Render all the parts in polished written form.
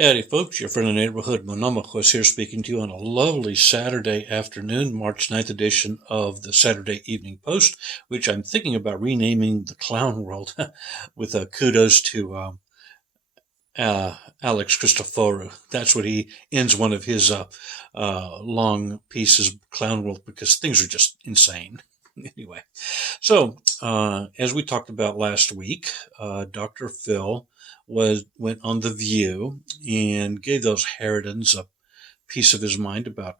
Howdy, folks. Your friendly neighborhood Monomachos here, speaking to you on a lovely Saturday afternoon, March 9th edition of the Saturday Evening Post, which I'm thinking about renaming the Clown World with kudos to Alex Christoforou. That's what he ends one of his long pieces, Clown World, because things are just insane. Anyway, so as we talked about last week, Dr. Phil went on The View and gave those Harridans a piece of his mind about,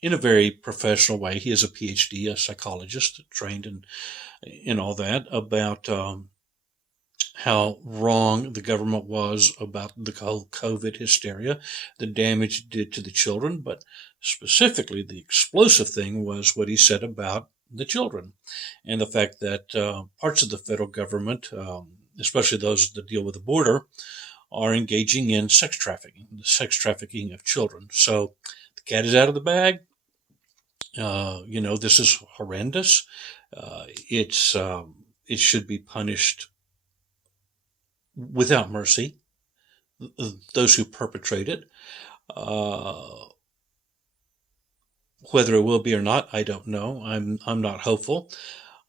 in a very professional way. He is a PhD, a psychologist, trained in all that, about how wrong the government was about the whole COVID hysteria, the damage it did to the children, but specifically the explosive thing was what he said about the children and the fact that parts of the federal government, especially those that deal with the border, are engaging in sex trafficking, the sex trafficking of children. So the cat is out of the bag. This is horrendous. It should be punished without mercy, those who perpetrate it. Whether it will be or not, I don't know. I'm not hopeful.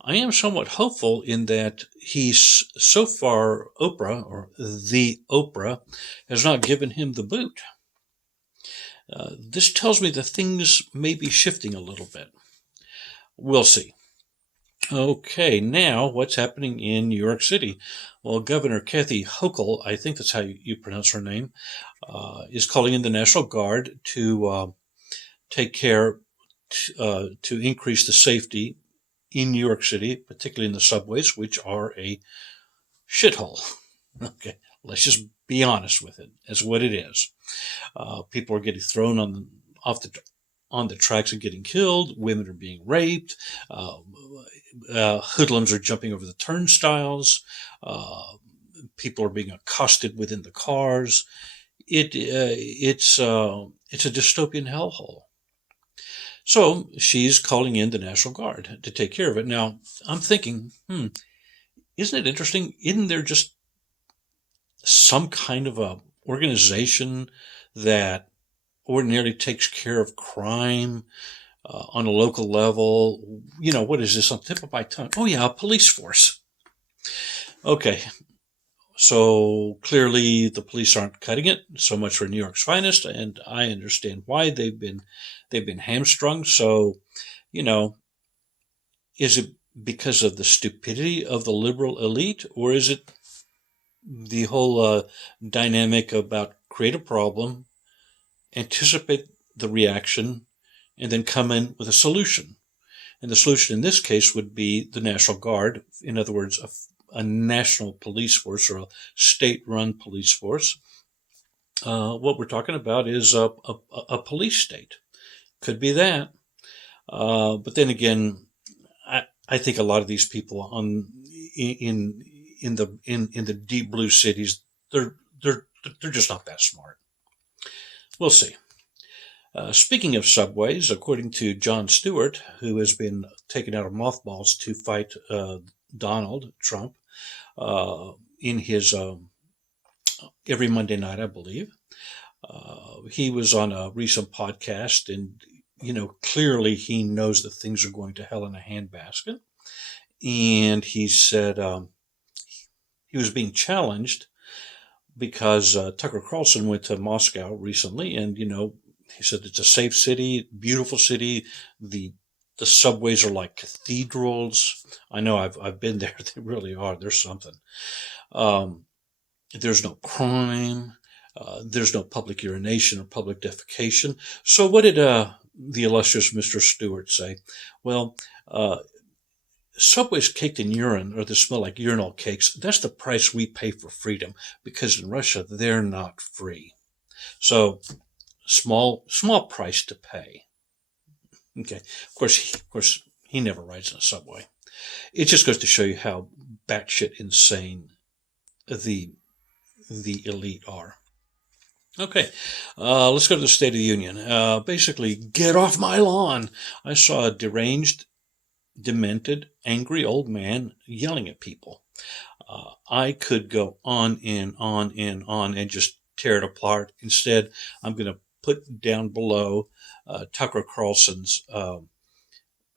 I am somewhat hopeful in that he's so far Oprah, or the Oprah, has not given him the boot. This tells me that things may be shifting a little bit. We'll see. Okay, now what's happening in New York City? Well, Governor Kathy Hochul, I think that's how you pronounce her name, is calling in the National Guard to take care to increase the safety in New York City, particularly in the subways, which are a shithole. Okay, let's just be honest with it as what it is. People are getting thrown on the tracks and getting killed. Women are being raped. Hoodlums are jumping over the turnstiles. People are being accosted within the cars. It's a dystopian hellhole. So she's calling in the National Guard to take care of it. Now, I'm thinking, isn't it interesting? Isn't there just some kind of a organization that ordinarily takes care of crime on a local level? What is this on the tip of my tongue? Oh, yeah, a police force. Okay. So clearly the police aren't cutting it. So much for New York's finest, and I understand why they've been hamstrung. So, is it because of the stupidity of the liberal elite, or is it the whole dynamic about create a problem, anticipate the reaction, and then come in with a solution? And the solution in this case would be the National Guard. In other words, a national police force or a state-run police force. What we're talking about is a police state. Could be that. But then again, I think a lot of these people in the deep blue cities, they're just not that smart. We'll see. Speaking of subways, according to Jon Stewart, who has been taken out of mothballs to fight Donald Trump in his every Monday night, I believe, he was on a recent podcast, and clearly he knows that things are going to hell in a handbasket. And he said he was being challenged because Tucker Carlson went to Moscow recently, and he said it's a safe city, beautiful city. The subways are like cathedrals. I know I've been there. They really are. There's something. There's no crime. There's no public urination or public defecation. So what did the illustrious Mr. Stewart say? Well, subways caked in urine, or they smell like urinal cakes. That's the price we pay for freedom, because in Russia they're not free. So small price to pay. Okay. Of course, he never rides in a subway. It just goes to show you how batshit insane the elite are. Okay, let's go to the State of the Union. Basically, get off my lawn. I saw a deranged, demented, angry old man yelling at people. I could go on and on and on and just tear it apart. Instead, I'm going to put down below Tucker Carlson's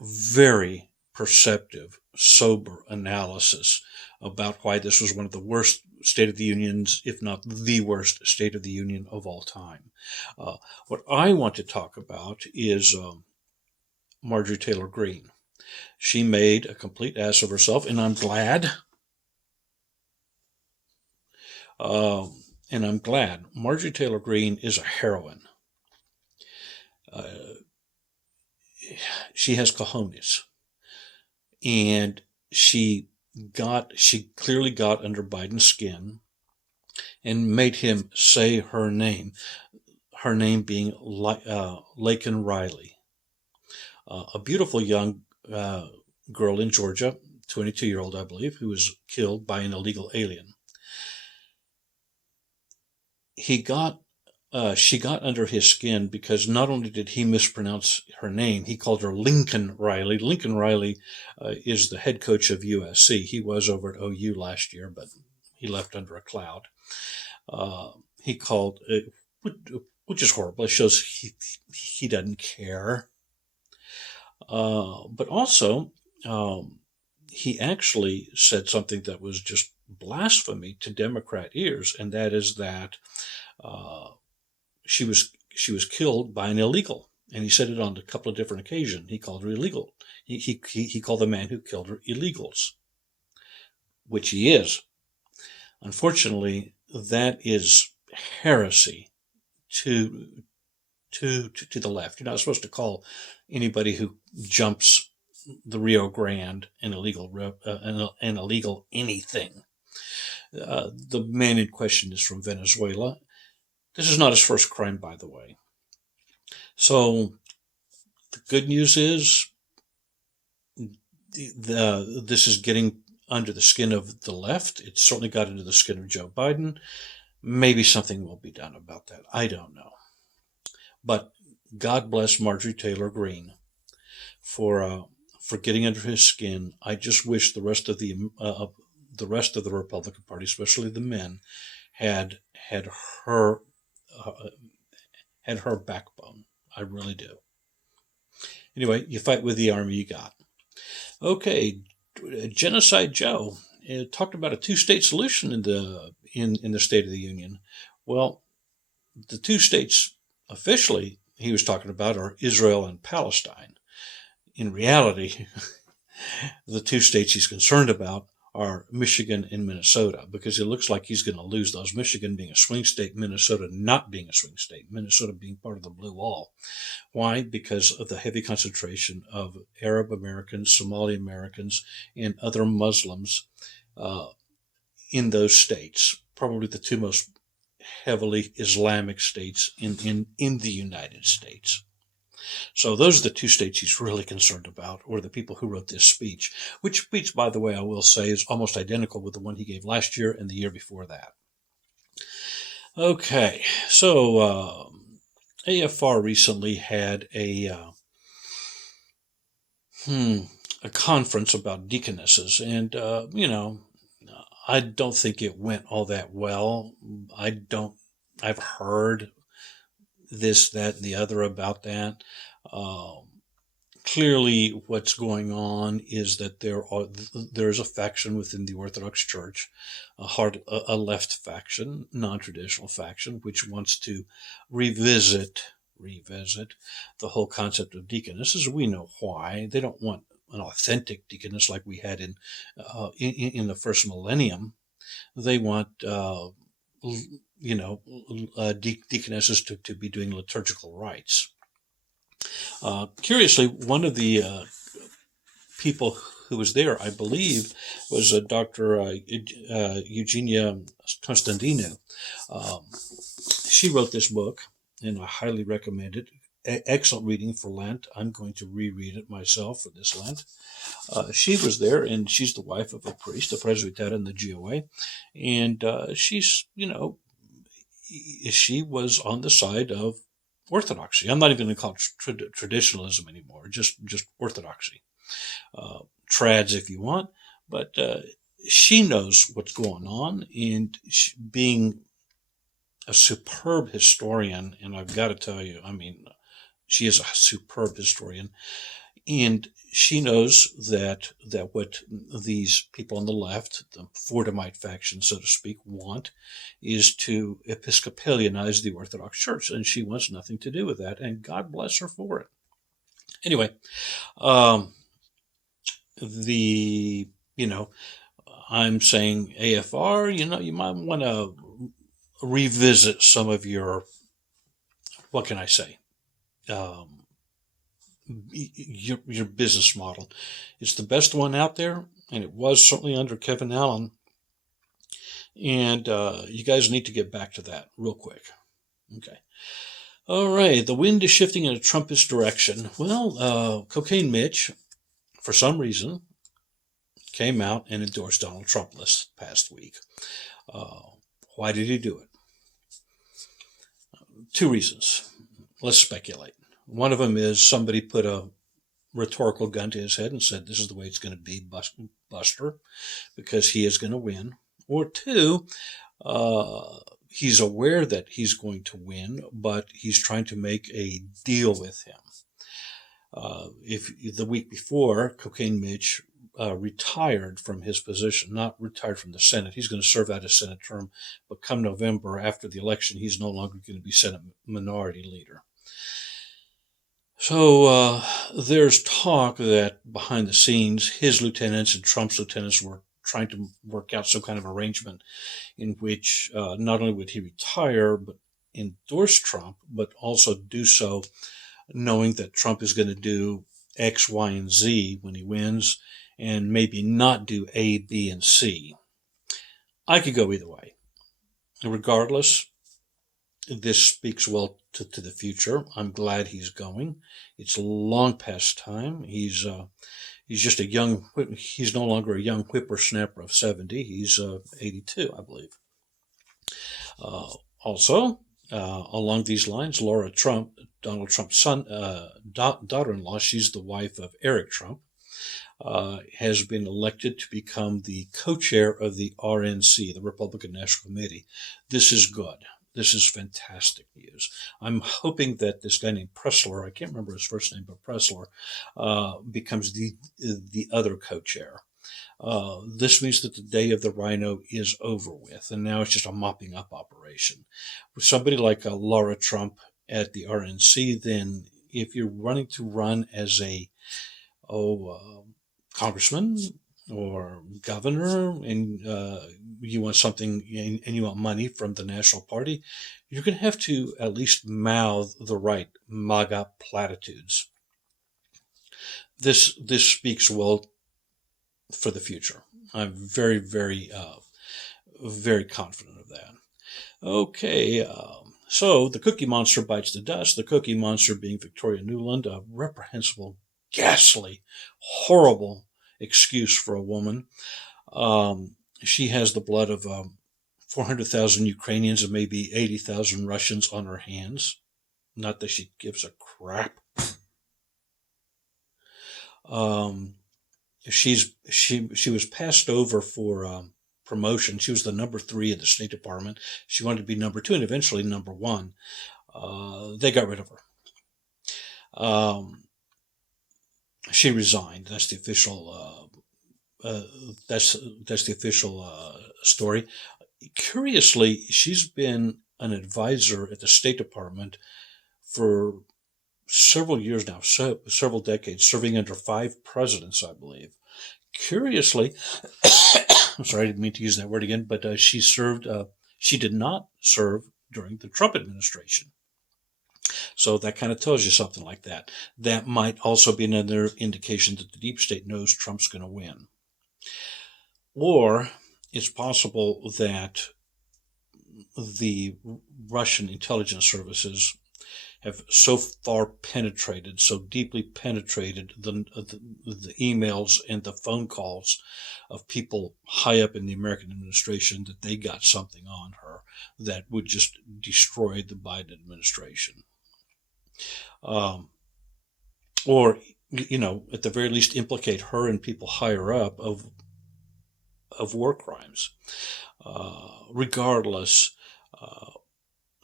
very perceptive, sober analysis about why this was one of the worst State of the Unions, if not the worst State of the Union of all time. What I want to talk about is Marjorie Taylor Greene. She made a complete ass of herself, and I'm glad. Marjorie Taylor Greene is a heroine. She has cojones, and she clearly got under Biden's skin and made him say her name being Laken Riley, a beautiful young girl in Georgia, 22-year-old, I believe, who was killed by an illegal alien. She got under his skin because not only did he mispronounce her name, he called her Lincoln Riley. Lincoln Riley is the head coach of USC. He was over at OU last year, but he left under a cloud. He called, which is horrible. It shows he doesn't care. But also, he actually said something that was just blasphemy to Democrat ears, and that is that she was killed by an illegal, and he said it on a couple of different occasions. He called her illegal. He called the man who killed her illegals, which he is. Unfortunately, that is heresy to the left. You're not supposed to call anybody who jumps the Rio Grande an illegal anything. The man in question is from Venezuela. This is not his first crime, by the way. So the good news is this is getting under the skin of the left. It certainly got into the skin of Joe Biden. Maybe something will be done about that. I don't know. But God bless Marjorie Taylor Greene for getting under his skin. I just wish the rest of the Republican Party, especially the men, had her backbone. I really do. Anyway, you fight with the army you got. Okay, Genocide Joe talked about a two-state solution in the State of the Union. Well, the two states officially he was talking about are Israel and Palestine. In reality, the two states he's concerned about are Michigan and Minnesota, because it looks like he's going to lose those. Michigan being a swing state, Minnesota not being a swing state, Minnesota being part of the blue wall. Why? Because of the heavy concentration of Arab Americans, Somali Americans, and other Muslims in those states, probably the two most heavily Islamic states in the United States. So those are the two states he's really concerned about, or the people who wrote this speech, which speech, by the way, I will say is almost identical with the one he gave last year and the year before that. Okay, so AFR recently had a conference about deaconesses, and, I don't think it went all that well. I've heard this, that, and the other about that. Clearly, what's going on is that there's a faction within the Orthodox Church, a left faction, non-traditional faction, which wants to revisit the whole concept of deaconesses. We know why. They don't want an authentic deaconess like we had in the first millennium. They want deaconesses to be doing liturgical rites. Curiously, one of the people who was there, I believe, was Dr. Eugenia Constantinou. She wrote this book, and I highly recommend it. Excellent reading for Lent. I'm going to reread it myself for this Lent. She was there, and she's the wife of a priest, a presbyter in the GOA, and she's, she was on the side of orthodoxy. I'm not even going to call it traditionalism anymore, just orthodoxy. Trads if you want, but she knows what's going on, and being a superb historian, and I've got to tell you, I mean, she is a superb historian, and she knows that what these people on the left, the Fordhamite faction, so to speak, want is to Episcopalianize the Orthodox Church, and she wants nothing to do with that, and God bless her for it. Anyway, um, the I'm saying AFR, you might want to revisit some of your, what can I say, um, your business model. It's the best one out there, and it was certainly under Kevin Allen. And you guys need to get back to that real quick. Okay. All right. The wind is shifting in a Trumpist direction. Well, Cocaine Mitch, for some reason, came out and endorsed Donald Trump this past week. Why did he do it? Two reasons. Let's speculate. One of them is somebody put a rhetorical gun to his head and said, this is the way it's going to be, Buster, because he is going to win. Or two, he's aware that he's going to win, but he's trying to make a deal with him. If the week before, Cocaine Mitch retired from his position, not retired from the Senate. He's going to serve out his Senate term, but come November, after the election, he's no longer going to be Senate Minority Leader. So there's talk that behind the scenes, his lieutenants and Trump's lieutenants were trying to work out some kind of arrangement in which not only would he retire, but endorse Trump, but also do so knowing that Trump is going to do X, Y, and Z when he wins, and maybe not do A, B, and C. I could go either way. Regardless, this speaks well to the future. I'm glad he's going. It's long past time. He's just a young. He's no longer a young whippersnapper of 70. He's 82, I believe. Also, along these lines, Laura Trump, Donald Trump's daughter-in-law, she's the wife of Eric Trump, has been elected to become the co-chair of the RNC, the Republican National Committee. This is good. This is fantastic news. I'm hoping that this guy named Pressler, I can't remember his first name, but Pressler, becomes the other co-chair. This means that the day of the rhino is over with, and now it's just a mopping up operation. With somebody like Laura Trump at the RNC, then if you're running to run as a congressman or governor, and you want something and you want money from the national party, you're going to have to at least mouth the right MAGA platitudes. This speaks well for the future. I'm very, very, very confident of that. Okay, so the Cookie Monster bites the dust. The Cookie Monster being Victoria Nuland, a reprehensible, ghastly, horrible excuse for a woman. She has the blood of 400,000 Ukrainians and maybe 80,000 Russians on her hands. Not that she gives a crap. She was passed over for promotion. She was the number 3 in the State Department. She wanted to be number 2 and eventually number 1. They got rid of her. She resigned. That's the official. That's the official story. Curiously, she's been an advisor at the State Department for several years now, several decades, serving under 5 presidents, I believe. Curiously, I'm sorry, I didn't mean to use that word again, but she did not serve during the Trump administration. So that kind of tells you something like that. That might also be another indication that the deep state knows Trump's going to win. Or it's possible that the Russian intelligence services have so far penetrated, so deeply penetrated the emails and the phone calls of people high up in the American administration that they got something on her that would just destroy the Biden administration. Or, at the very least implicate her and people higher up of war crimes. Regardless,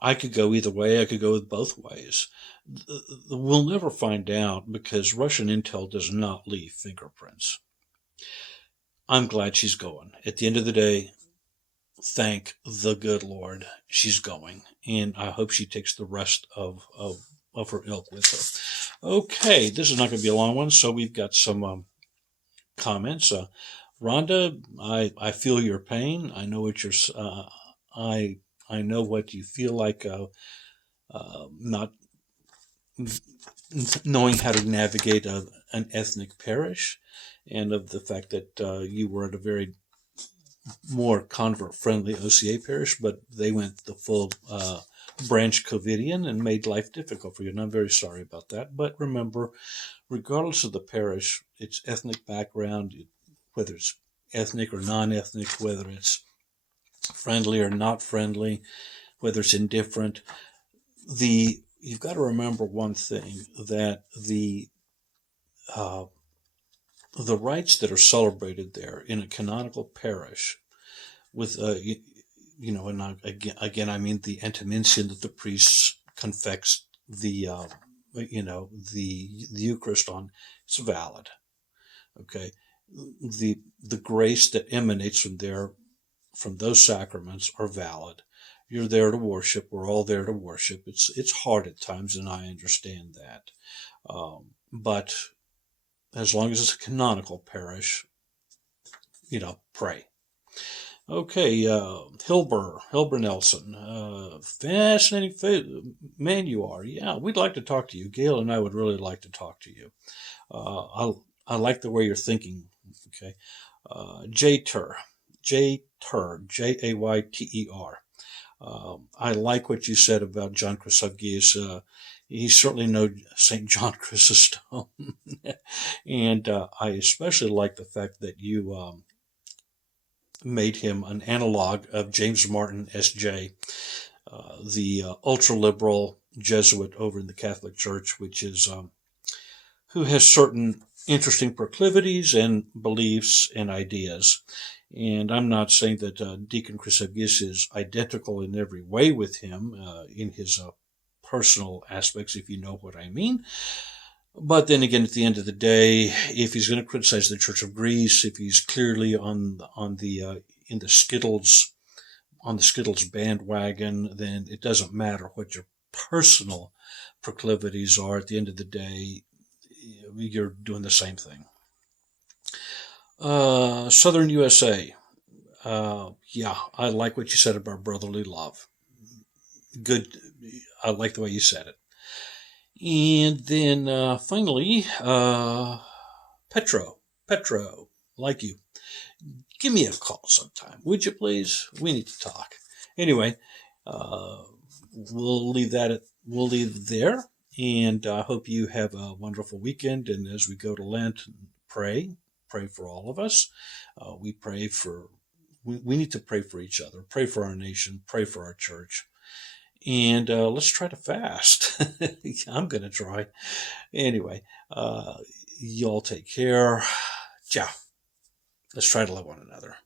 I could go either way. I could go with both ways. We'll never find out because Russian intel does not leave fingerprints. I'm glad she's going. At the end of the day, thank the good Lord, she's going. And I hope she takes the rest of her ilk with her. Okay, this is not going to be a long one, so we've got some comments. Rhonda, I feel your pain. I know what you're. I know what you feel like. Not knowing how to navigate an ethnic parish, and of the fact that you were at a very more convert-friendly OCA parish, but they went the full branch Covidian and made life difficult for you. And I'm very sorry about that. But remember, regardless of the parish, its ethnic background, whether it's ethnic or non-ethnic, whether it's friendly or not friendly, whether it's indifferent, you've got to remember one thing, that the rites that are celebrated there in a canonical parish with and again I mean the antimension that the priests confess the Eucharist on, it's valid. Okay, the grace that emanates from those sacraments are valid. You're there to worship. We're all there to worship. It's hard at times, and I understand that. But as long as it's a canonical parish, pray. Okay, Hilber Nelson. Fascinating man you are. Yeah, we'd like to talk to you. Gail and I would really like to talk to you. I like the way you're thinking. Okay. Jayter, Jayter. I like what you said about John Chrysostom. He's certainly no St. John Chrysostom. And I especially like the fact that you made him an analog of James Martin, S.J., the ultra-liberal Jesuit over in the Catholic Church, which is who has certain interesting proclivities and beliefs and ideas. And I'm not saying that Deacon Chrysostom is identical in every way with him in his personal aspects, if you know what I mean. But then again, at the end of the day, if he's going to criticize the Church of Greece, if he's clearly in the Skittles bandwagon, then it doesn't matter what your personal proclivities are. At the end of the day, you're doing the same thing. Southern USA. Yeah, I like what you said about brotherly love. Good. I like the way you said it. And then finally, Petro, like you. Give me a call sometime, would you please? We need to talk. Anyway, we'll leave there, and I hope you have a wonderful weekend. And as we go to Lent, pray for all of us. We need to pray for each other, pray for our nation, pray for our church. And let's try to fast. I'm going to try. Anyway, y'all take care. Ciao. Let's try to love one another.